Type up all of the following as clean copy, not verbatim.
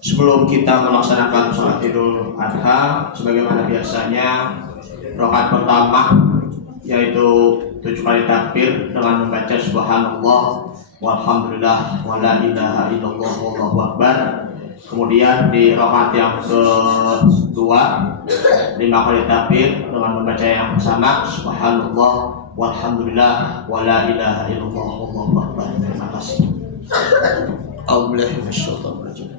Sebelum kita melaksanakan sholat Idul Adha, sebagaimana biasanya, rakaat pertama yaitu 7 kali takbir dengan membaca subhanallah walhamdulillah wala ilaha illallah wallahu akbar. Kemudian di rakaat yang kedua 5 kali takbir dengan membaca yang sama subhanallah walhamdulillah wala ilaha illallah wallahu akbar. Terima kasih. A'udzubillahi minasyaitonir rajim.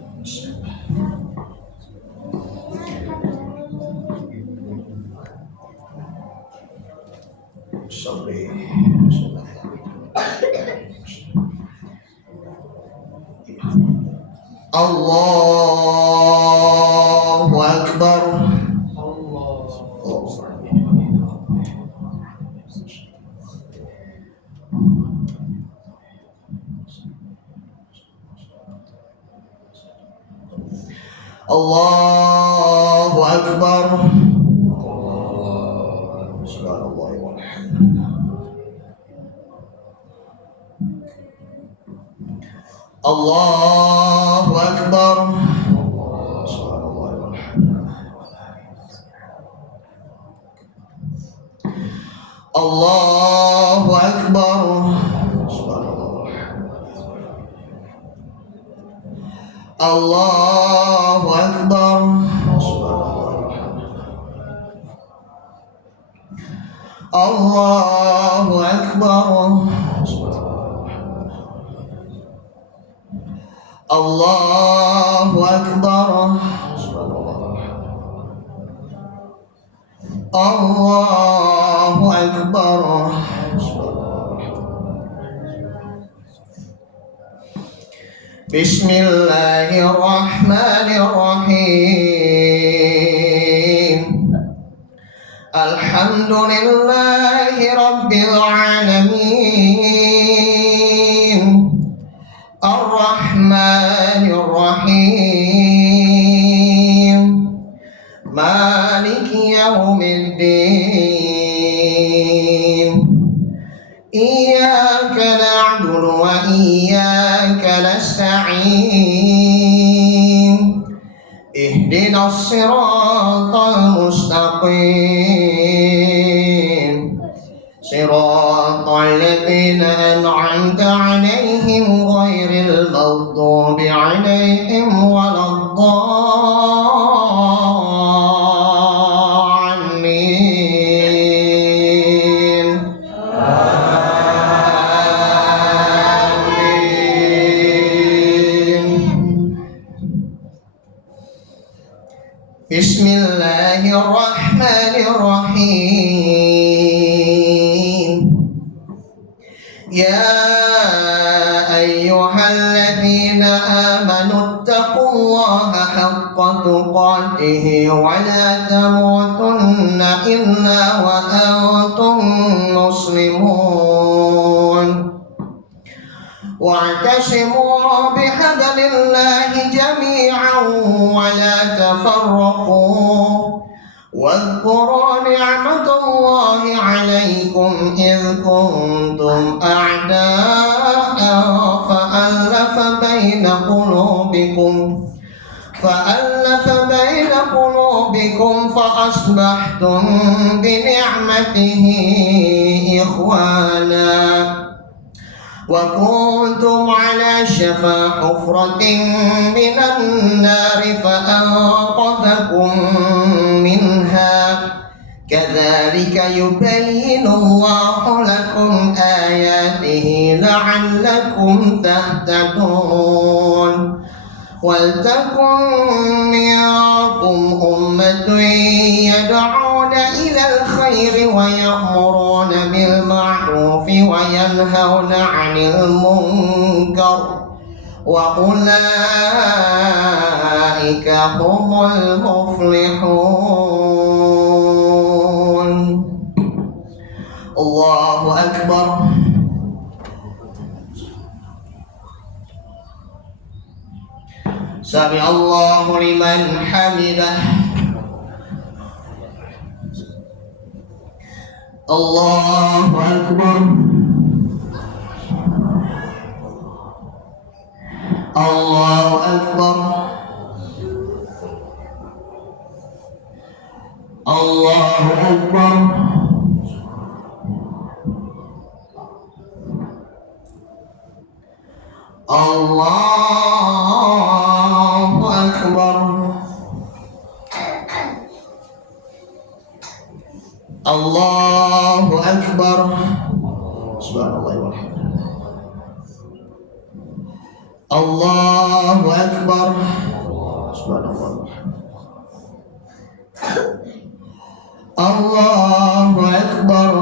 Allahu Akbar. Allahu Akbar. Subhanallah walhamdulillah. Allahu Akbar. Subhanallah walhamdulillah. Allahu Akbar. Allahu Akbar. Allahu Akbar. Allahu Akbar. Allahu Akbar. Bismillahirrahmanirrahim. Alhamdulillahi rabbil alamin. Ar-Rahmanir Rahim. Maliki yaumiddin. Iyyaka na'budu wa iyyaka nasta'in. Ihdinas siratal mustaqim. Siratal ladzina an'amta 'alaihim ghairil maghdubi 'alaihim waladdallin. Amin. Bismillahirrahmanirrahim. Ya ayyuhalladzina amanu taqullaha haqqa tuqatih wa la tamutunna illa wa antum muslimun. Wa'tasimu bihablillahi jami'an wa la tafarraqu. واذكروا نعمة الله عليكم إذ كنتم أعداء فألف بين قلوبكم فأصبحتم بنعمته إخوانا وكنتم على شفا حفرة من النار فأنقذكم منها كذلك يبين الله لكم آياته لعلكم تهتدون ولتكن منكم أمة يدعون إلى الخير ويأمرون بالمعروف وينهون عن المنكر وأولئك هم المفلحون. الله أكبر. سمع الله لمن حمده. الله أكبر. الله أكبر. الله أكبر. الله أكبر. الله أكبر. سبحان الله والحمد لله. الله أكبر. سبحان الله والحمد لله. الله أكبر.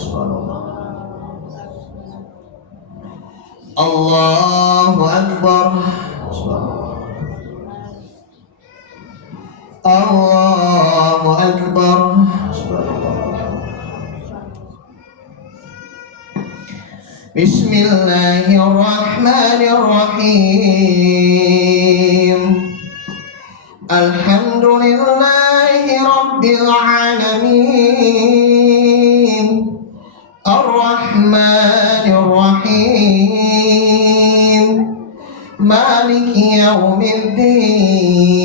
سبحان الله. الله أكبر. سبحان الله. الله أكبر. سبحان الله. بسم الله الرحمن الرحيم. الحمد لله رب العالمين الرحمن الرحيم مالك يوم الدين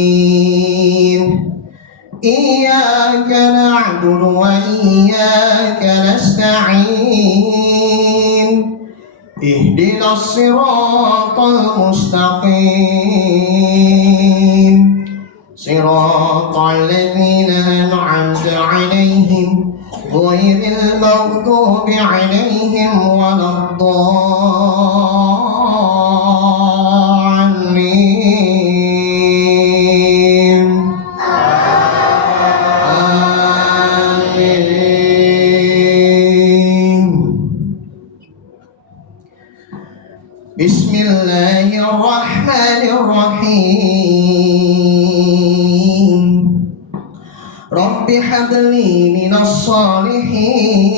إياك نعبد وإياك نستعين اهدنا الصراط المستقيم صراط الذين أنعمت عليهم غير المغضوب عليهم ولا الضالين. آمين. بسم الله الرحمن الرحيم. رب هب لي من الصالحين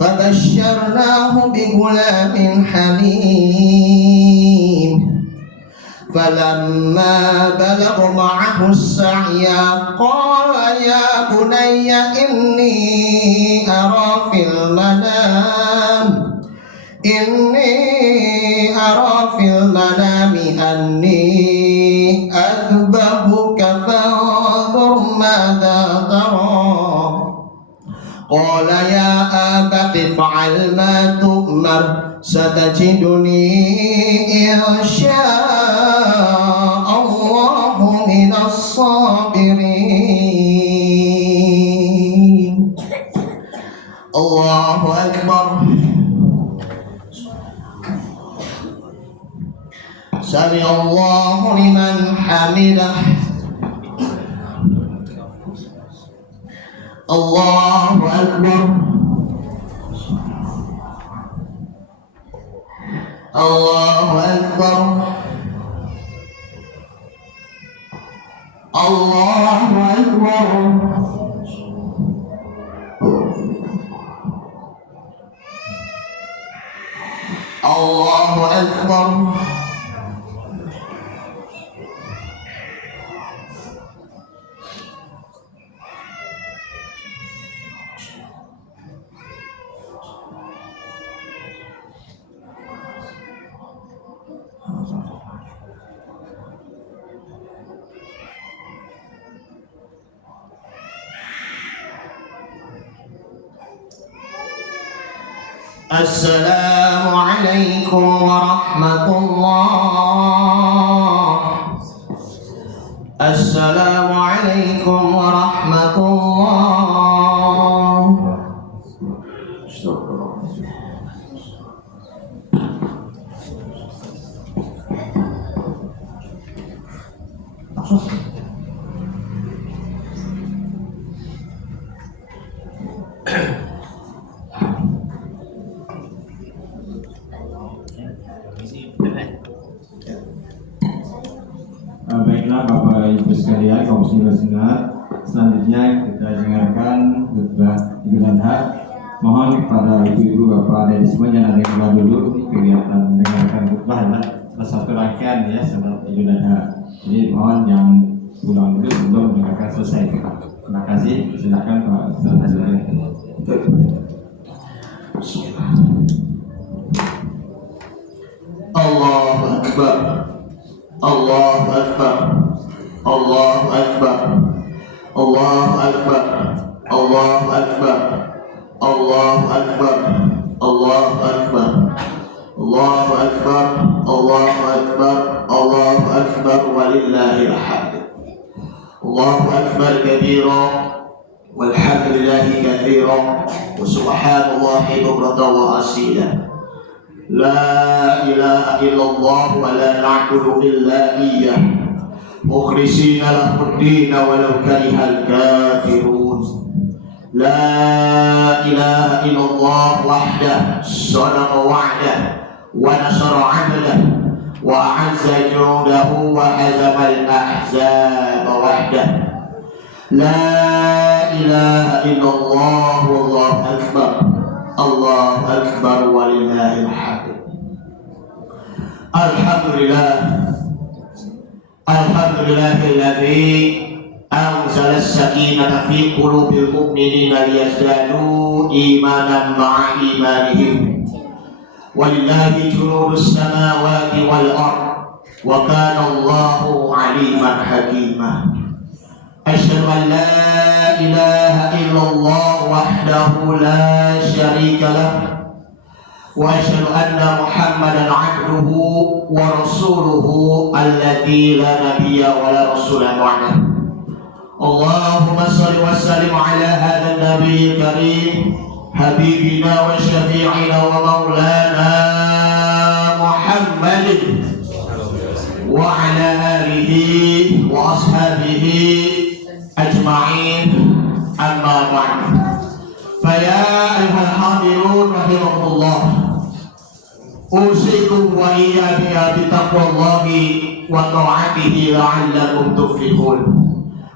فبشرناه بغلام حليم فلما بلغ معه السعي قال يا بني إني أرى في المنام أني أذبحك فانظر ماذا ترى. قال يا أبت افعل ما تؤمر ستجدني إن شاء الله من الصابرين. الله أكبر. سمع الله لمن حمده. الله أكبر. الله أكبر. الله أكبر. الله أكبر. السلام عليكم ورحمة الله. السلام عليكم ورحمة الله. Baiklah Bapak Ibu sekalian, kaum muslimin muslimat, selanjutnya kita dengarkan khutbah Idul Adha. Mohon para ibu-ibu, bapak dan semua jangan dengar dulu kegiatan mendengarkan khutbah adalah salah satu rangkaian ya salat Idul Adha. Jadi mohon jangan pulang dulu sebelum mendengarkan selesai. Terima kasih. Silakan Pak Ustaz. Allahu Akbar. Allahu Akbar. Allahu Akbar. Allahu Akbar, Allahu Akbar, Allahu Akbar, Allahu Akbar, Allahu Akbar, Allahu Akbar, Allahu Akbar, walillahil hamd. Allahu Akbar kabira, walhamdulillahi katsira, wa subhanallahi bukratan wa asila. La ilaha illallah wa la na'budu illa iyyah, mukhlisina lahu-d-din walau karihal kafirun. La ilaha illallah wahdah sadaqa wa'dah wa nasara 'abdah wa a'azza junudahu wa hazama al-ahzaba wahdah. La ilaha illallah wallahu akbar, Allahu akbar, walillahil hamd. Alhamdulillah, alhamdulillahilladzi anzala as-sakinata fi qulubil mu'minina liyazdadu imanan ma'a imanihim. Walillahi junudus samawati wal ard wa kana Allahu 'aliman hakima. Asyhadu an la ilaha illallah wahdahu la syarika lah, wa asyhadu anna Muhammadan 'abduhu wa rasuluhu alladzi la nabiyya wa la rasula ba'dahu. Allahumma shalli wa sallim ala hadzal nabiyil karim habibina wa syafi'ina wa maulana Muhammadin wa ala alihi wa ashabihi ajma'in, amma ba'd. Fa ya ayyuhal hadirun rahimakumullah, usikum wa iyyakum bi taqwallahi wa ta'atihi la'allakum tuflihun.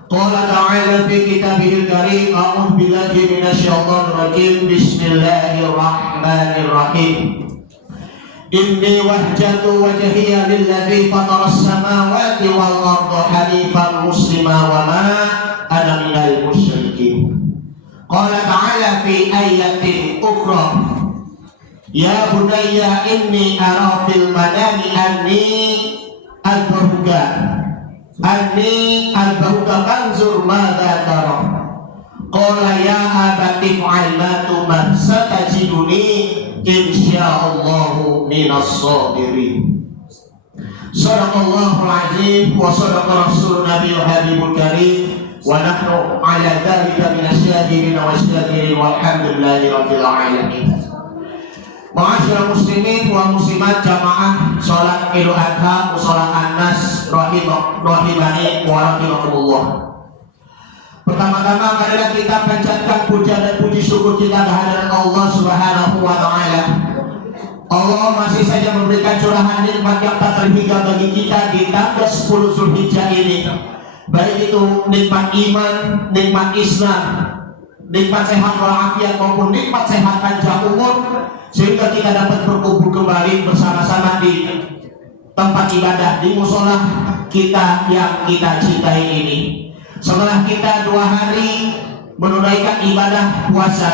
Qala ta'ala fi kitabihil karim, a'udzu billahi minasyaitonir rajim, bismillahirrahmanirrahim. Inni wajjahtu wajhiya lilladzi fataras samawati wal arda hanifan muslima wa ma ana minal musyrikin. Qala ta'ala fi ayatin ukhra, ya bunayya inni ara fil manami anni adbahuka fanzur madza tara. Qala ya abati fa'al ma tumar satajiduni insyaallahu minas sabirin. Shadaqallahul azim wa shadaqa rasulun nabiyul habibul karim wa nahnu ala dzalika minasyahidin wa syakirin walhamdulillahi rabbil alamin. Ma'asyiral muslimin wa muslimat jamaah salat Idul Adha mushola An-Nas rahimani wa rahimakumullah. Pertama-tama marilah kita panjatkan puja dan puji syukur kita kehadirat Allah Subhanahu wa taala. Allah masih saja memberikan curahan nikmat yang tak terhingga bagi kita di tanggal 10 Zulhijjah ini. Baik itu nikmat iman, nikmat Islam, nikmat sehat walafiat maupun nikmat sehat panjang umur, sehingga kita dapat berkumpul kembali bersama-sama di tempat ibadah, di musola kita yang kita cintai ini. Setelah kita 2 hari menunaikan ibadah puasa,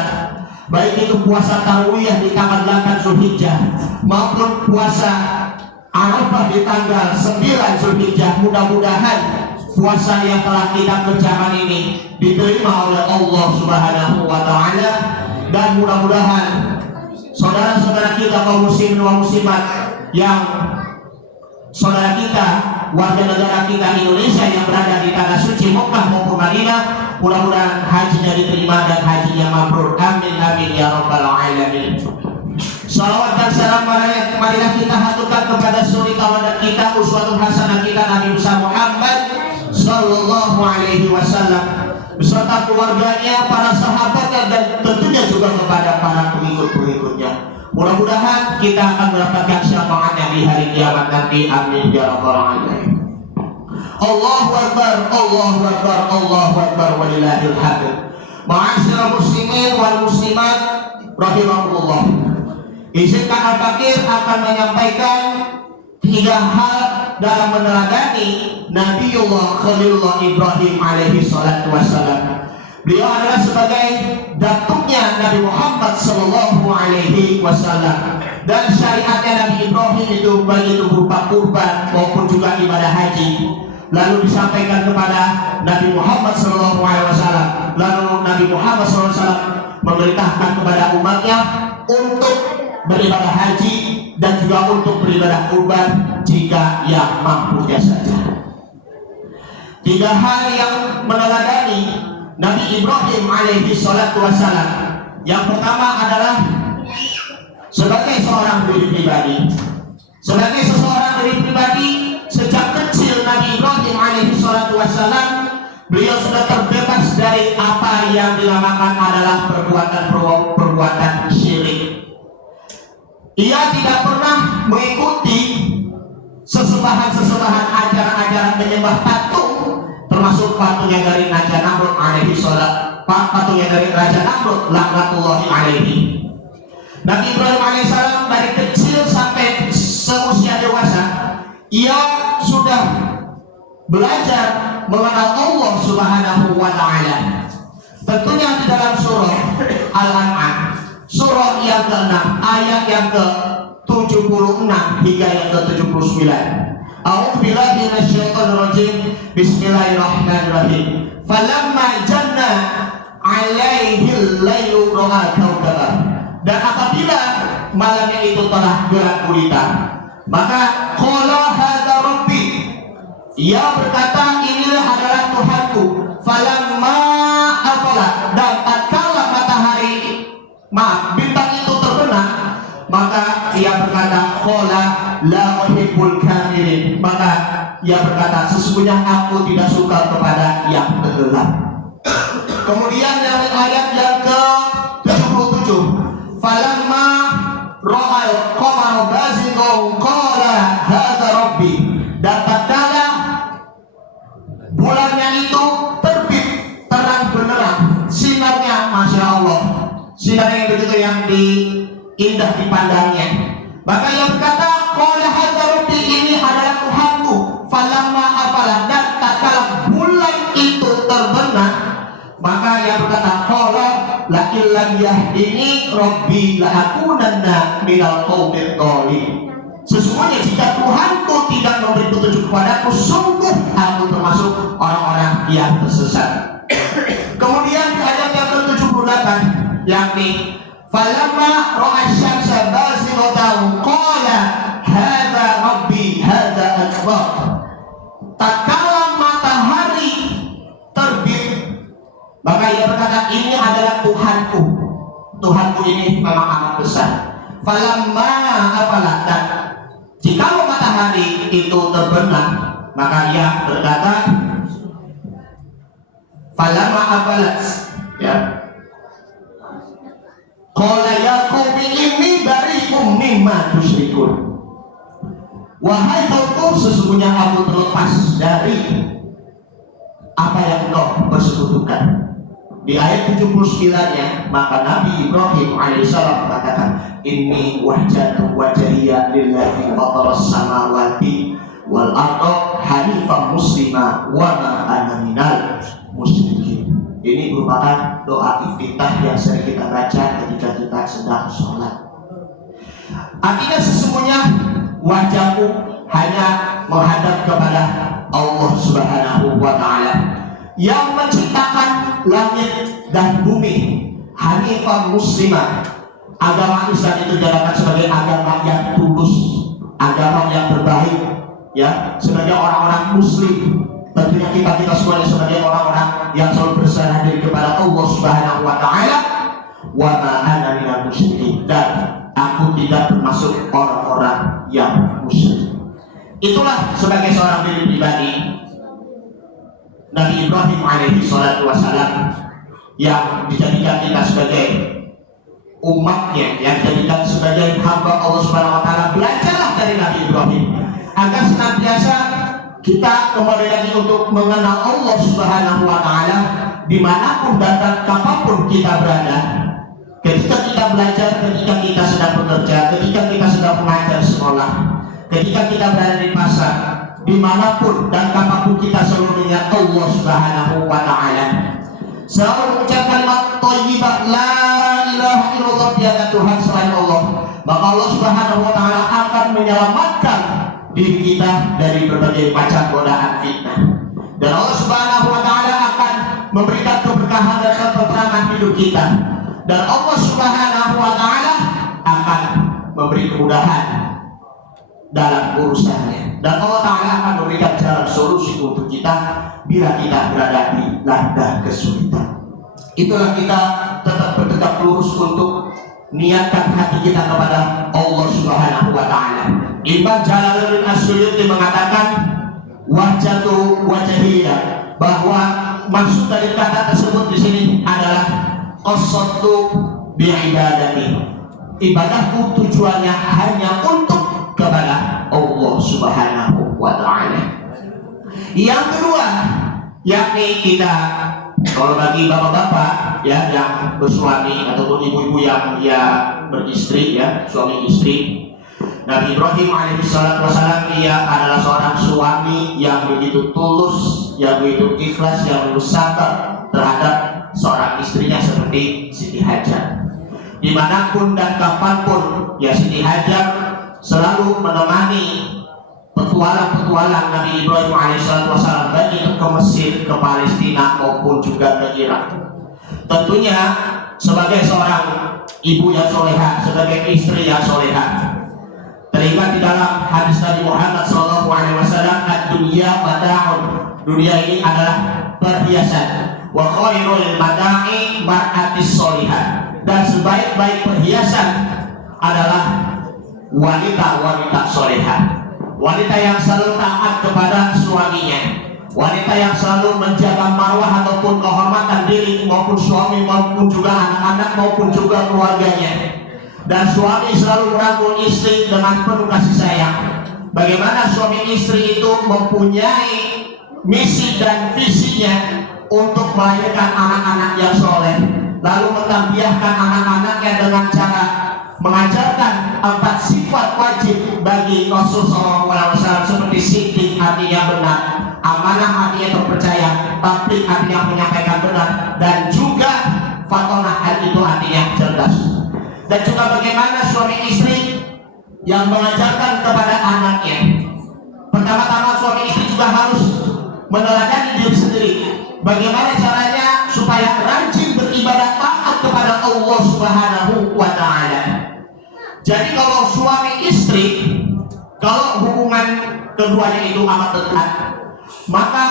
baik itu puasa Tarwiyah di tanggal 8 Zulhijjah maupun puasa Arafah di tanggal 9 Zulhijjah, mudah-mudahan puasa yang telah kita kerjakan ini diterima oleh Allah Subhanahu wa taala, dan mudah-mudahan saudara-saudara kita kaum muslimin wa muslimat yang saudara kita warga negara kita Indonesia yang berada di tanah suci Mekah maupun Madinah, mudah-mudahan hajinya diterima dan hajinya mabrur. Amin amin ya rabbal alamin. Salawat dan salam marilah kita haturkan kepada suri tauladan kita, uswatun hasanah kita, Nabi besar Muhammad sallallahu alaihi wasallam beserta keluarganya, para sahabatnya, dan tentunya juga kepada para pengikut-pengikutnya. Mudah-mudahan kita akan mendapatkan syafaatnya di hari kiamat nanti. Amin ya rabbal alamin. Allahu akbar, Allahu akbar, Allahu akbar, walillahil hamd. Ma'asyiral muslimin wal muslimat rahimakumullah. Izinkan Al-Fakir akan menyampaikan 3 hal dalam meneladani Nabiullah Khalilullah Ibrahim alaihi salatu wassalam. Beliau adalah sebagai datuknya Nabi Muhammad sallallahu alaihi wasallam, dan syariatnya Nabi Ibrahim itu baik itu berupa kurban maupun juga ibadah haji. lalu disampaikan kepada Nabi Muhammad SAW. Lalu Nabi Muhammad SAW memerintahkan kepada umatnya untuk beribadah haji dan juga untuk beribadah kurban jika yang mampunya saja. 3 hal yang meneladani Nabi Ibrahim alaihi salatu wassalam. Yang pertama adalah sebagai seorang diri pribadi. Sebagai seseorang diri pribadi, sejak kecil Nabi Ibrahim alaihi salatu wassalam, beliau sudah terbebas dari apa yang dinamakan adalah perbuatan syirik. Ia tidak pernah mengikuti sesembahan ajaran-ajaran menyembah patung, termasuk patungnya dari Raja Namrud alaihi salam, patungnya dari Raja Namrud laknatullahi alaihi. Nabi Ibrahim alaihissalam dari kecil sampai seusia dewasa, ia sudah belajar mengenal Allah Subhanahu wa taala. Tentunya di dalam surah Al-An'am, surah yang ke-6 ayat yang ke-76 hingga yang ke-79. A'udzubillahi minasyaitonir rajim. Bismillahirrahmanirrahim. Falamma janna 'alaihil lailu ra'a kawkaban. Dan apabila malamnya itu telah gelap gulita, maka qala hadza rabbi, ia berkata inilah adalah Tuhanku. Falamma afala, dan tatkala bintang itu terbenam, maka ia berkata qala la uhibbul kafirin, maka ia berkata sesungguhnya aku tidak suka kepada yang tenggelam. Kemudian dari ayat yang ke-77, falamma ra'al qamara bazighan qala hadza rabbi, dan tatkala bulannya itu terbit terang benderang, sinarnya masya Allah, sinar yang begitu yang indah dipandangnya, maka ia berkata qala hadza rabbi, ini adalah Tuhanku. Falamma afala, dan tatkala bulan itu terbenam, maka ia berkata qala la illam yahdini rabbi la akunanna minal qaumid dhalin, sesungguhnya jika Tuhanku tidak memberi petunjuk kepadaku, sungguh aku termasuk orang-orang yang tersesat. Kemudian di ayat yang ke-78 yakni falamma ra'a syamsa bazighatan qala hadza rabbi hadza akbar, tatkala matahari terbit, maka ia berkata ini adalah Tuhanku. Tuhanku ini memang amat besar. Falamma afala, dan jika matahari itu terbenam, maka ia berkata falamma afalat, ya, qala ya qaumi inni bari'um mimma tusyrikun, wahai kaumku, sesungguhnya aku terlepas dari apa yang engkau persekutukan. Di ayat 79-nya, maka Nabi Ibrahim alaihissalam mengatakan inni wajjahtu wajhiya lillazi fataras samawati wal arda hanifan muslima wa ma ana minal musyrikin. Ini merupakan doa iftitah yang sering kita baca ketika kita sedang sholat. Artinya sesungguhnya wajahku hanya menghadap kepada Allah Subhanahu wa taala yang menciptakan langit dan bumi, hanifan muslimah. Agama Islam itu dinyatakan sebagai agama yang tulus, agama yang terbaik, ya, sebagai orang-orang muslim. Tentunya kita semuanya sebagai orang-orang yang selalu berserah diri kepada Allah Subhanahu wa taala. Wa ma ana minal musyrikin, dan aku tidak termasuk orang-orang yang musyrik. Itulah sebagai seorang diri pribadi Nabi Ibrahim alaihi salatu wassalam yang dijadikan kita sebagai umatnya, yang dijadikan sebagai hamba Allah Subhanahu wa taala. Belajarlah dari Nabi Ibrahim agar senantiasa kita kembali lagi untuk mengenal Allah Subhanahu wa taala dimanapun dan kapanpun kita berada. Ketika kita belajar, ketika kita sedang bekerja, ketika kita sedang mengajar sekolah, ketika kita berada di pasar, dimanapun dan kapanpun kita selalu mengingat Allah Subhanahu wa taala, selalu mengucapkan kalimat thayyibah la ilaha illallah, tiada Tuhan selain Allah, maka Allah Subhanahu wa taala akan menyelamatkan diri kita dari berbagai macam godaan fitnah. Dan Allah Subhanahu wa taala akan memberikan keberkahan dan ketentraman hidup kita. Dan Allah Subhanahu wa taala akan memberi kemudahan dalam urusannya. Dan Allah taala akan memberikan jalan solusi untuk kita bila kita berada di landa kesulitan. Itulah kita tetap bertegak lurus untuk niatkan hati kita kepada Allah Subhanahu wa taala. Imam Jalaluddin As-Suyuti mengatakan wajhatu wajhiyah, bahwa maksud dari kata tersebut di sini adalah qasadtu bi'ibadati. Ibadahku tujuannya hanya untuk kepada Allah Subhanahu wa taala. Yang kedua, yakni kita, kalau bagi bapak-bapak ya yang bersuami ataupun ibu-ibu yang beristri ya, suami istri, Nabi Ibrahim alaihissalam dia adalah seorang suami yang begitu tulus, yang begitu ikhlas, yang begitu sabar terhadap seorang istrinya seperti Siti Hajar. Dimanapun dan kapanpun ya Siti Hajar selalu menemani petualang-petualang Nabi Ibrahim alaihissalam, baik itu ke Mesir, ke Palestina maupun juga ke Irak. Tentunya sebagai seorang ibu yang soleha, sebagai istri yang soleha, terlibat di dalam hadis Nabi Muhammad SAW, ad-dunya mata'un, dunia ini adalah perhiasan, wa khairul mata'i mar'atis solihah, dan sebaik-baik perhiasan adalah wanita-wanita solehah, wanita yang selalu taat kepada suaminya, wanita yang selalu menjaga marwah ataupun kehormatan diri maupun suami maupun juga anak-anak maupun juga keluarganya. Dan suami selalu merangkul istri dengan penuh kasih sayang. Bagaimana suami istri itu mempunyai misi dan visinya untuk melahirkan anak-anak yang soleh, lalu mentarbiyahkan anak-anaknya dengan cara mengajarkan 4 sifat wajib bagi Rasulullah SAW, seperti siddiq artinya benar, amanah artinya terpercaya, tabligh artinya menyampaikan benar, dan juga fatonah itu artinya cerdas. Dan juga bagaimana suami istri yang mengajarkan kepada anaknya. Pertama-tama suami istri juga harus meneladani diri sendiri. Bagaimana caranya supaya rajin beribadah taat kepada Allah Subhanahu wa taala. Jadi kalau suami istri, kalau hubungan keduanya itu amat dekat, maka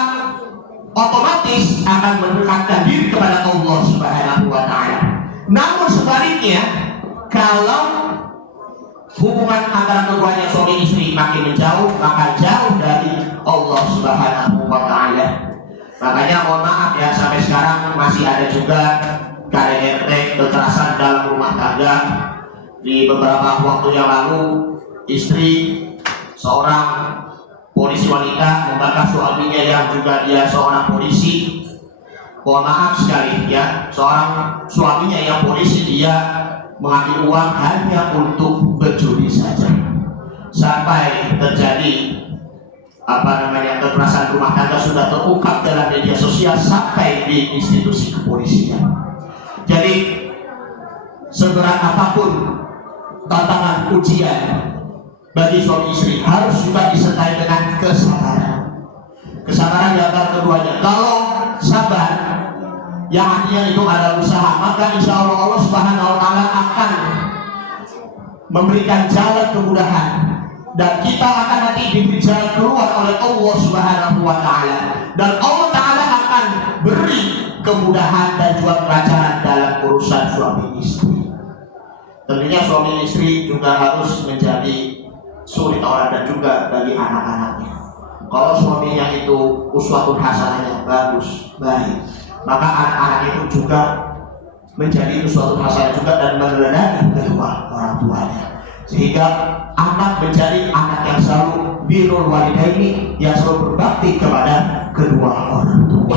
otomatis akan mendekatkan diri kepada Allah Subhanahu wa taala. Namun sebaliknya, kalau hubungan antara keduanya suami istri makin menjauh, maka jauh dari Allah Subhanahu wa taala. Makanya mohon maaf ya, sampai sekarang masih ada juga KDRT, kekerasan dalam rumah tangga. Di beberapa waktu yang lalu, istri seorang polisi wanita membakar suaminya yang juga dia seorang polisi. Mohon maaf sekali ya, seorang suaminya yang polisi, dia mengambil uang hanya untuk berjudi saja, sampai terjadi kekerasan rumah tangga sudah terungkap dalam media sosial sampai di institusi kepolisian. Jadi seberat apapun tantangan ujian bagi suami istri, harus juga disertai dengan kesabaran. Kesabaran di antara keduanya. Kalau sabar, yang artinya itu adalah usaha, maka insya Allah Allah Subhanahu wa taala akan memberikan jalan kemudahan, dan kita akan nanti diberi jalan keluar oleh Allah Subhanahu wa taala, dan Allah taala akan beri kemudahan dan juga kelancaran dalam urusan suami istri. Tentunya suami istri juga harus menjadi suri tauladan dan juga bagi anak-anaknya. Kalau suaminya itu uswatun hasanahnya bagus, baik, maka anak-anak itu juga menjadi suatu hasanah juga dan meneladani kedua orang tuanya, sehingga anak menjadi anak yang selalu birrul walidaini, yang selalu berbakti kepada kedua orang tua.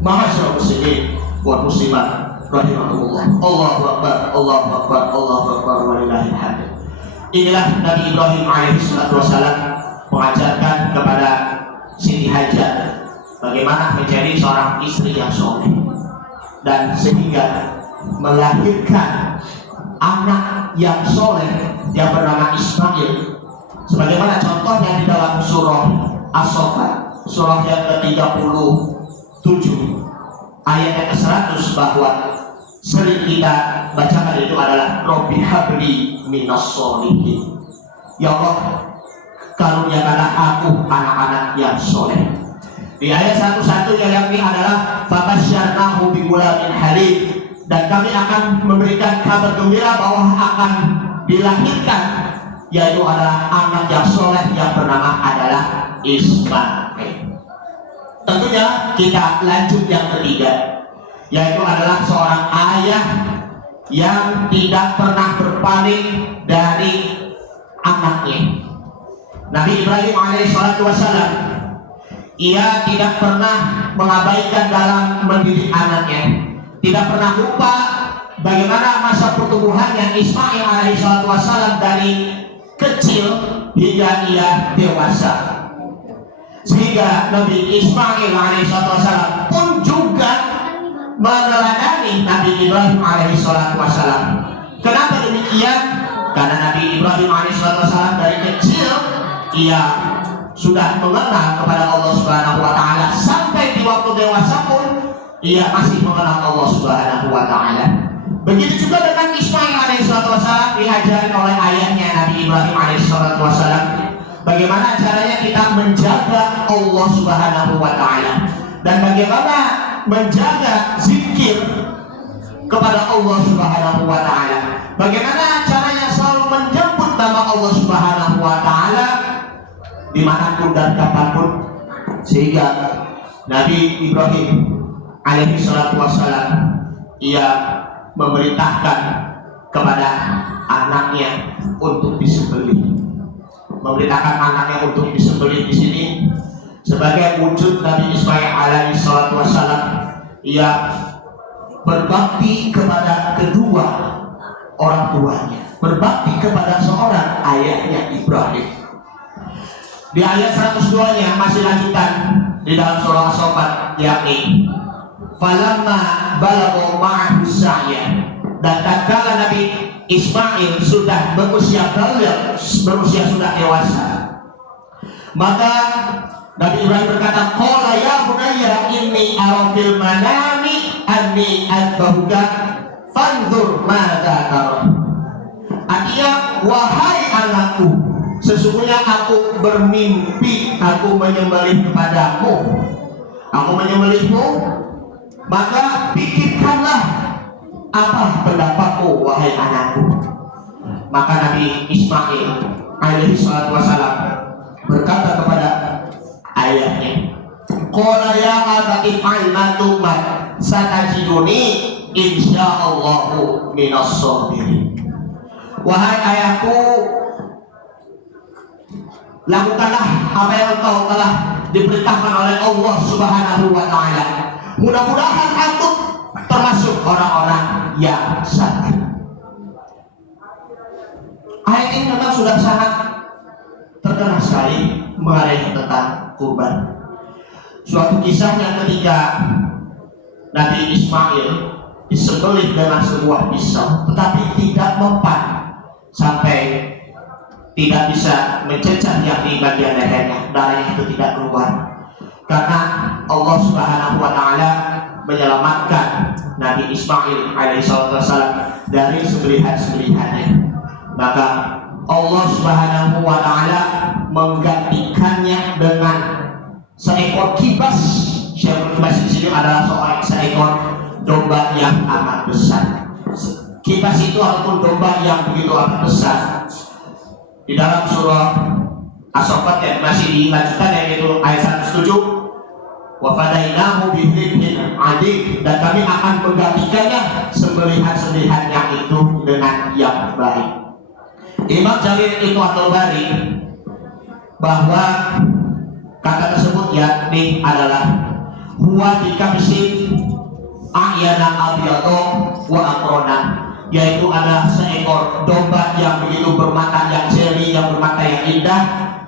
Ma'asyiral muslimin wal muslimat rahimahumullah. Allahu akbar, Allahu akbar, Allahu akbar, walillahil hamd. Inilah Nabi Ibrahim alaihissalam mengajarkan kepada Siti Hajar bagaimana menjadi seorang istri yang soleh, dan sehingga melahirkan anak yang soleh yang bernama Ismail. Sebagaimana contohnya di dalam surah As-Saffat, surah yang ke-37 ayat yang ke-100, bahwa sering kita bacakan itu adalah Rabbi habli minas sholihin. Ya Allah, karuniakanlah aku anak-anak yang soleh. Di ayat 101 yang ini adalah fabasyarnahu bigulamin halim, dan kami akan memberikan kabar gembira bahwa akan dilahirkan, yaitu adalah anak yang soleh yang bernama adalah Ismail. Tentunya kita lanjut yang ketiga, yaitu adalah seorang ayah yang tidak pernah berpaling dari anaknya. Nabi Ibrahim alaihissalam, ia tidak pernah mengabaikan dalam mendidik anaknya, tidak pernah lupa bagaimana masa pertumbuhannya Ismail alaihissalam dari kecil hingga ia dewasa, sehingga Nabi Ismail alaihissalam pun juga meneladani Nabi Ibrahim alaihissalam. Kenapa demikian? Karena Nabi Ibrahim alaihissalam dari kecil ia sudah mengenal kepada Allah Subhanahu wa taala, sampai di waktu dewasa pun ia masih mengenal Allah Subhanahu wa taala. Begitu juga dengan Ismail alaihissalam, diajari oleh ayahnya Nabi Ibrahim alaihissalam bagaimana caranya kita menjaga Allah Subhanahu wa taala, dan bagaimana menjaga zikir kepada Allah Subhanahu wa taala, bagaimana caranya selalu menjemput nama Allah Subhanahu wa taala dimanapun dan kapanpun, sehingga Nabi Ibrahim alaihi salatu wassalam ia memerintahkan kepada anaknya untuk disembelih. Memerintahkan anaknya untuk disembelih di sini sebagai wujud Nabi Ismail alaihi salatu wassalam ia berbakti kepada kedua orang tuanya, berbakti kepada seorang ayahnya Ibrahim. Di ayat 102-nya masih lanjutan di dalam surah As-Saffat, yakni falamma balagha ma'ahu sa'ya, dan tatkala Nabi Ismail sudah berusia balik, berusia sudah dewasa, maka Nabi Ibrahim berkata, qala ya bunayya inni ara fil manami anni adbahuka fanzur madza tara. Artinya, wahai anakku, sesungguhnya aku bermimpi aku menyembelih kepadamu, aku menyembelihmu, maka pikirkanlah apa pendapatmu wahai anakku. Maka Nabi Ismail alaihi salatu wassalam berkata kepada ayahnya, qala ya abati fa'al ma tu'mar satajiduni insyaallahu minas sabirin. Wahai ayahku, lakukanlah apa yang engkau telah diperintahkan oleh Allah Subhanahu wa taala. Mudah-mudahan aku termasuk orang-orang yang sabar. Ayat ini memang sudah sangat terkenal sekali mengenai tentang kurban. Suatu kisah yang ketika Nabi Ismail disembelih dengan sebuah pisau, tetapi tidak mempan sampai tidak bisa mencecah yang di bagian lehernya, darahnya itu tidak keluar, karena Allah Subhanahu wa taala menyelamatkan Nabi Ismail alaihissalam dari sembelihan-sembelihannya. Maka Allah Subhanahu wa taala menggantikannya dengan seekor kibas. Seekor kibas di sini adalah seekor domba yang amat besar. Kibas itu ataupun domba yang begitu amat besar. Di dalam surah As-Saffat yang masih dilanjutkan, yaitu ayat 107, wa fadainahu bidhibhin adid, dan kami akan menggantikannya sembelihan-sembelihannya itu dengan yang baik. Imam Jarir itu At-Tabari bahwa kata tersebut yakni adalah huwa dikabsin ahyana abyado wa akrona, yaitu ada seekor domba yang begitu bermata yang seri, yang bermata yang indah,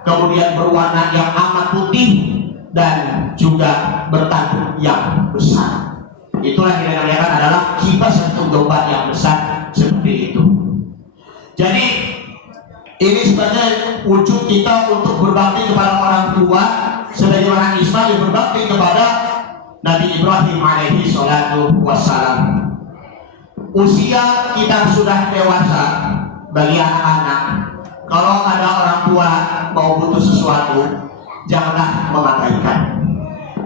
kemudian berwarna yang amat putih, dan juga bertanduk yang besar. Itulah yang dinamakan adalah kibas untuk domba yang besar seperti itu. Jadi ini sebagai wujud berbakti kepada orang tua sebagaimana Ismail berbakti kepada Nabi Ibrahim alaihi salatu wassalam. Usia kita sudah dewasa bagi anak-anak. Kalau ada orang tua mau butuh sesuatu, janganlah mengabaikan.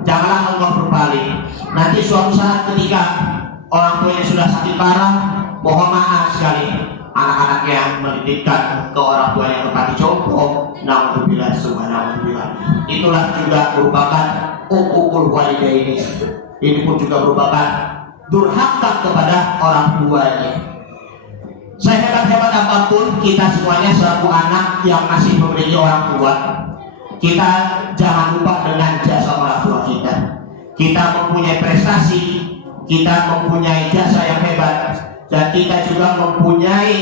Janganlah Allah berpaling. Nanti suatu saat ketika orang tuanya sudah sakit parah, mohon maaf sekali, anak-anak yang menitipkan ke orang tua yang tempat dijompo, naudzubillah subhanallah. Itulah juga merupakan uququl walidaini. Ini pun juga merupakan durhaka kepada orang tuanya. Sehebat-hebat apapun kita semuanya selaku anak yang masih memiliki orang tua, kita jangan lupa dengan jasa orang tua kita. Kita mempunyai prestasi, kita mempunyai jasa yang hebat, dan kita juga mempunyai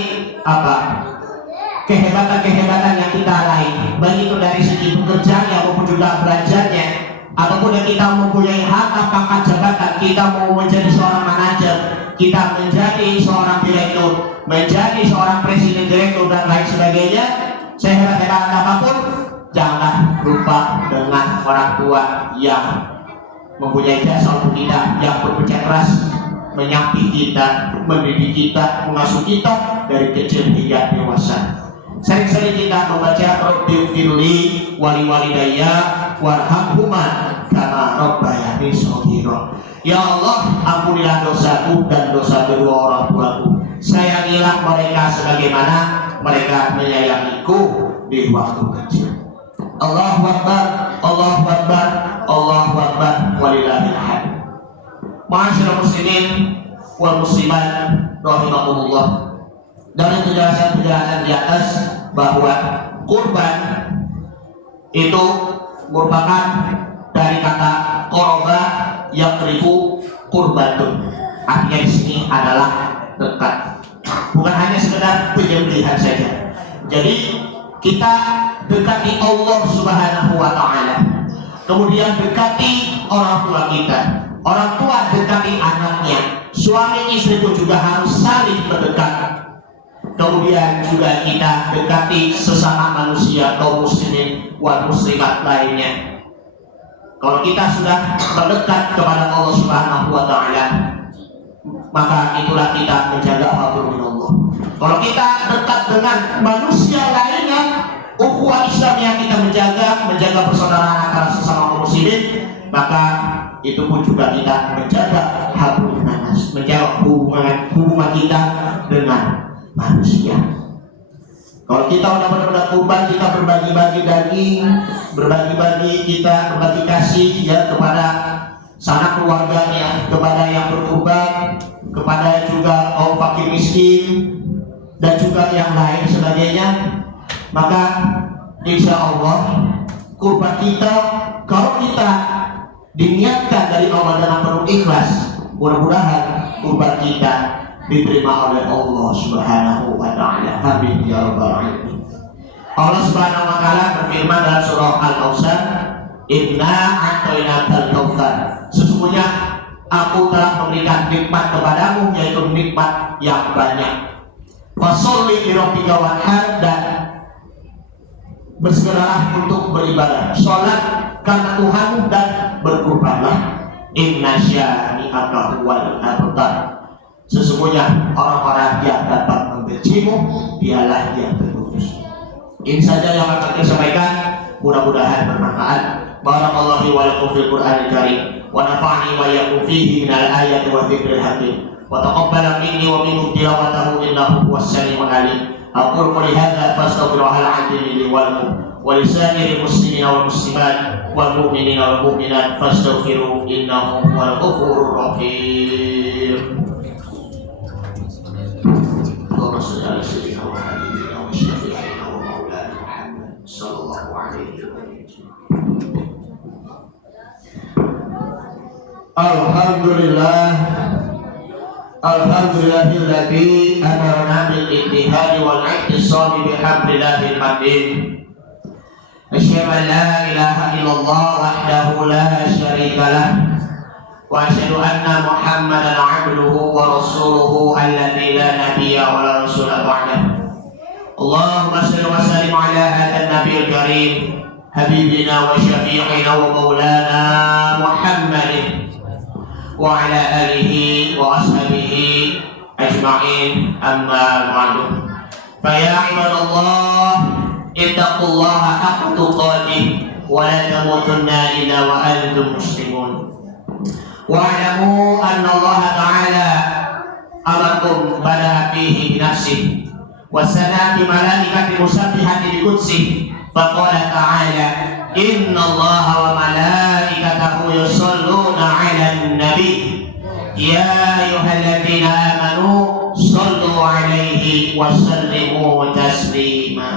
kehebatan-kehebatan yang kita raih, baik itu dari segi pekerjaan maupun juga belajarnya, ataupun yang kita mempunyai harta pangkat jabatan, kita mau menjadi seorang manajer, kita menjadi seorang direktur, menjadi seorang presiden direktur dan lain sebagainya. Sehebat-hebat apapun, janganlah lupa dengan orang tua yang mempunyai jasa untuk kita, yang bekerja keras menyakti kita, mendidik kita, mengasuh kita dari kecil hingga dewasa. Sering-sering kita membaca Rabbighfirli wali walidayya warhamhuma kama rabbayani shaghira. Ya Allah, ampunilah dosaku dan dosa kedua orang tuaku. Sayangilah mereka sebagaimana mereka menyayangiku di waktu kecil. Allahu Akbar, Allahu Akbar, Allahu Akbar, walillahil hamd. Ma'asyiral muslimin wal muslimat rahimakumullah. Dari penjelasan-penjelasan di atas bahwa kurban itu merupakan dari kata qoroba yang beribu kurbatun. Artinya di sini adalah dekat. Bukan hanya sekedar penyembelihan saja. Jadi kita dekati Allah Subhanahu wa taala. Kemudian dekati orang tua kita. Orang tua dekati anaknya. Suami istri pun juga harus saling mendekat. Kemudian juga kita dekati sesama manusia kaum muslimin wal muslimat lainnya. Kalau kita sudah mendekat kepada Allah Subhanahu wa taala, maka itulah kita menjaga hablum minallah. Kalau kita dekat dengan manusia lainnya, ukhuwah Islam yang kita menjaga persaudaraan antara sesama kaum muslimin, maka itu pun juga kita menjaga hablum minannas, menjaga hubungan kita dengan manusia. Kalau kita udah benar-benar kurban, kita berbagi-bagi daging, kita berbagi kasih ya kepada sanak keluarganya, kepada yang berkurban, kepada juga kaum fakir miskin dan juga yang lain sebagainya. Maka insya Allah kurban kita, kalau kita diniatkan dari Allah dengan penuh ikhlas, mudah-mudahan kurban kita diterima oleh Allah Subhanahu wa taala. Amin ya rabbal alamin. Allah Subhanahu wa taala berfirman dalam surah Al-Kautsar, "Inna a'tainakal kautsar." Sesungguhnya aku telah memberikan nikmat kepadamu, yaitu nikmat yang banyak. Fasholli li rabbika wanhar, dan bersegeralah untuk beribadah, sholat karena Tuhanmu dan berkurbanlah. Inna syani'aka huwal abtar. Sesungguhnya orang-orang yang dapat membencimu, dialah yang terputus. Ini saja yang akan saya sampaikan, mudah-mudahan bermanfaat. Barakallahu wa lakum fil Qur'anil Karim, wa nafa'ani wa iyyakum fihi minal ayati wa dzikril hakim, wa taqabbala minni wa minkum tilawatahu innahu huwas sami'ul 'alim. Aqulu qouli hadza fastaghfirullahal 'azim li wa lakum wa lisa'iril muslimina wal muslimat wal mu'minina wal mu'minat fastaghfiruhu innahu huwal ghafurur rahim. Allahumma shalli ala sayyidina wa habibina wa syafi'ina wa maulana Muhammad sallallahu alaihi wa sallam. Alhamdulillahilladzi amarna bil ijtihadi wal i'tisami bihablillahil matin. Asyhadu an la ilaha illallah wahdahu la syarika lah, wa asyhadu anna Muhammadan 'abduhu wa rasuluhu alladzi la nabiyya wa la rasula ba'dahu. Allahumma shalli wa sallim ala hadzal nabiyil karim حبيبنا وشفيعنا ومولانا محمد وعلى آله وأصحابه أجمعين أما بعد فيا عباد الله اتقوا الله حق تقاته ولا تموتن إلا وأنتم مسلمون واعلموا أن الله تعالى أمركم بدأ فيه بنفسه والثناء بملائكة مسبحة بقدسه فقال تعالى إن الله وملائكته يصلون على النبي يا أيها الذين آمنوا صلوا عليه وسلموا تسليما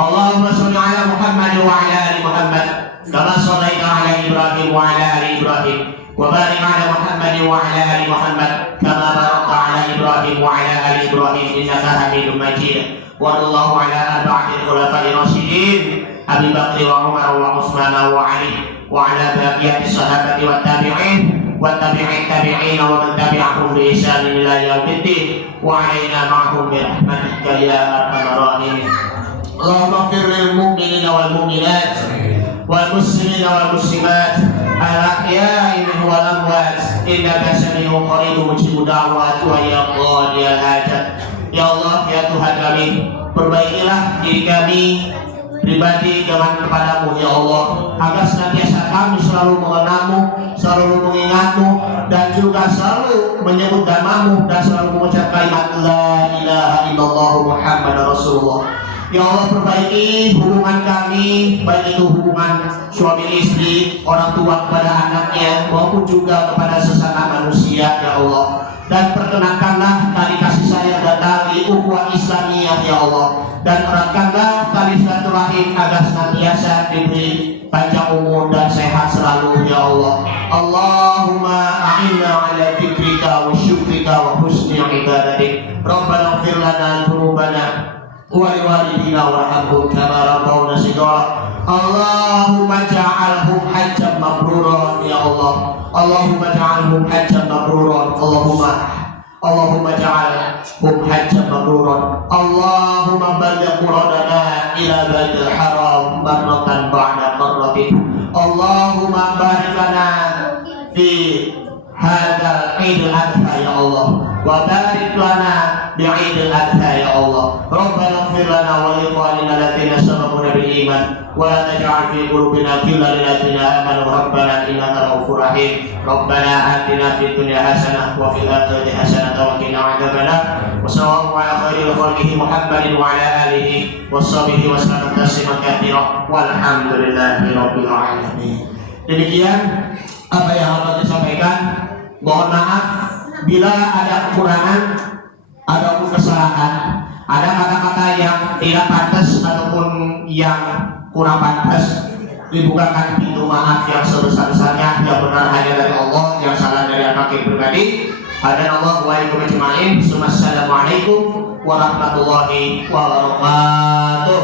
اللهم صل على محمد وعلى آل محمد كما صليت على إبراهيم وعلى آل إبراهيم وبارك على محمد وعلى آل محمد كما باركت على إبراهيم وعلى آل إبراهيم إنك حميد مجيد وارض الله على أربعة الخلفاء الراشدين أبي بكر وعمر وعثمان وعلي وعلى بقية الصحابة والتابعين والتابعين ومن تبعهم بإحسان إلى يوم الدين وعلينا معهم برحمتك يا أرحم الراحمين اللهم اغفر للمؤمنين والمؤمنات والمسلمين والمسلمات الأحياء منهم والأموات إنك سميع قريب مجيب دعوات ويا قاضي الحاجات. Ya Allah, ya Tuhan kami, perbaikilah diri kami pribadi dengan kepadamu ya Allah, agar senantiasa kami selalu mengenalmu, selalu mengingatmu, dan juga selalu menyebut namamu dan selalu mengucap kalimat la ilaha illallah Muhammad Rasulullah. Ya Allah, perbaiki hubungan kami, baik itu hubungan suami istri, orang tua kepada anaknya, maupun juga kepada sesama manusia ya Allah. Dan perkenankanlah tali kasih sayang dan tali ukhuwah Islamiyah ya Allah, dan eratkanlah tali silaturahim agar senantiasa diberi panjang umur dan sehat selalu ya Allah. Allahumma a'inna ala fikrika wa syukrika wa husni ibadatik. Rabbana ighfir lana dzunubana wa liwalidina warhamhum kama rabbawna shighara. Allahumma ja'alhum hajjan mabruran ya Allah. Allahumma ja'alhum hajjan mabruran. Allahumma ja'alhum hajjan mabruran. Allahumma balligh muradana ila baitil haram marratan ba'da marratin. Allahumma barik lana fi hadzal Idul Adha ya Allah, wa barik lana bi Idul Adha ya Allah. Rabbana ighfir lana wa li ikhwanina alladziina sabaquna bil iman wa la taj'al fi qulubina ghillan lil ladzina amanu rabbana innaka ra'ufur rahim. Rabbana atina fid dunya hasanah wa fil akhirati hasanah wa qina adzabannar. Wa sallallahu ala khairil khalqihi Muhammadin wa ala alihi washabihi wa sallam tasliman katsiran walhamdulillahi rabbil alamin. Demikian apa yang akan disampaikan. Mohon maaf bila ada kekurangan, ada kesalahan, ada kata-kata yang tidak pantas ataupun yang kurang pantas. Dibukakan pintu maaf yang sebesar-besarnya, yang benar hanya dari Allah, yang salah dari anak pribadi. Hadan Allah wa alaikum ajma'in. Assalamualaikum warahmatullahi wabarakatuh.